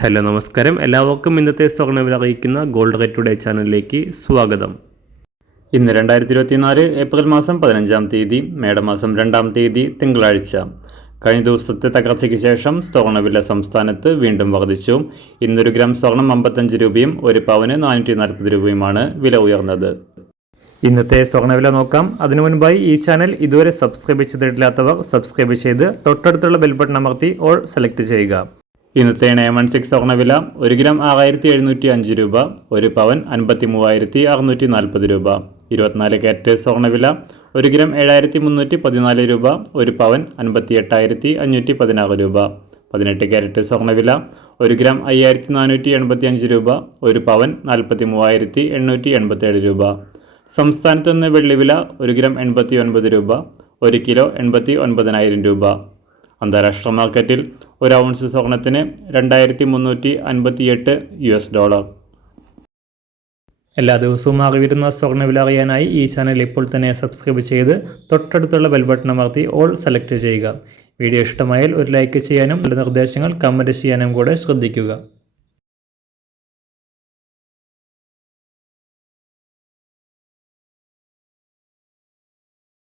Hello നമസ്കാരം, എല്ലാവർക്കും ഇന്നത്തെ സ്വർണ്ണവില അറിയിക്കുന്ന ഗോൾഡ് റേറ്റ് ടുഡേ ചാനലിലേക്ക് സ്വാഗതം. ഇന്ന് 2024 ഏപ്രിൽ മാസം 15-ാം തീയതി, മേടമാസം 2-ാം തീയതി തിങ്കളാഴ്ച. കഴിഞ്ഞ ദിവസത്തെ തകർച്ചയ്ക്ക് ശേഷം സ്വർണ്ണവില സംസ്ഥാനത്ത് വീണ്ടും വർദ്ധിച്ചു. ഇന്നൊരു ഗ്രാം സ്വർണം 55 രൂപയും 1 പവന് 440 രൂപയുമാണ് വില ഉയർന്നത്. ഇന്നത്തെ സ്വർണ്ണവില നോക്കാം. അതിനു മുൻപായി ഈ ചാനൽ ഇതുവരെ സബ്സ്ക്രൈബ് ചെയ്തിട്ടില്ലാത്തവർ സബ്സ്ക്രൈബ് ചെയ്ത് തൊട്ടടുത്തുള്ള ബെൽ ബട്ടൺ അമർത്തി ഓൾ സെലക്ട് ചെയ്യുക. ഇന്നത്തെ 916 സ്വർണ്ണവില 1 ഗ്രാം 6705 രൂപ, 1 പവൻ 53,640 രൂപ. 24 കാരറ്റ് സ്വർണ്ണവില 1 ഗ്രാം 7314 രൂപ, 1 പവൻ 58,516 രൂപ. 18 കാരറ്റ് സ്വർണ്ണവില 1 ഗ്രാം 5485 രൂപ, 1 പവൻ 43,887 രൂപ. സംസ്ഥാനത്ത് നിന്ന് വെള്ളിവില 1 ഗ്രാം 89 രൂപ, 1 കിലോ 89,000 രൂപ. അന്താരാഷ്ട്ര മാർക്കറ്റിൽ 1 ഔൺസ് സ്വർണത്തിന് $2,358. എല്ലാ ദിവസവും അറിവിരുന്ന സ്വർണ്ണവില അറിയാനായി ഈ ചാനൽ ഇപ്പോൾ തന്നെ സബ്സ്ക്രൈബ് ചെയ്ത് തൊട്ടടുത്തുള്ള ബെൽ ബട്ടൺ അമർത്തി ഓൾ സെലക്ട് ചെയ്യുക. വീഡിയോ ഇഷ്ടമായാൽ ഒരു ലൈക്ക് ചെയ്യാനും നല്ല നിർദ്ദേശങ്ങൾ കമൻറ്റ് ചെയ്യാനും കൂടെ ശ്രദ്ധിക്കുക.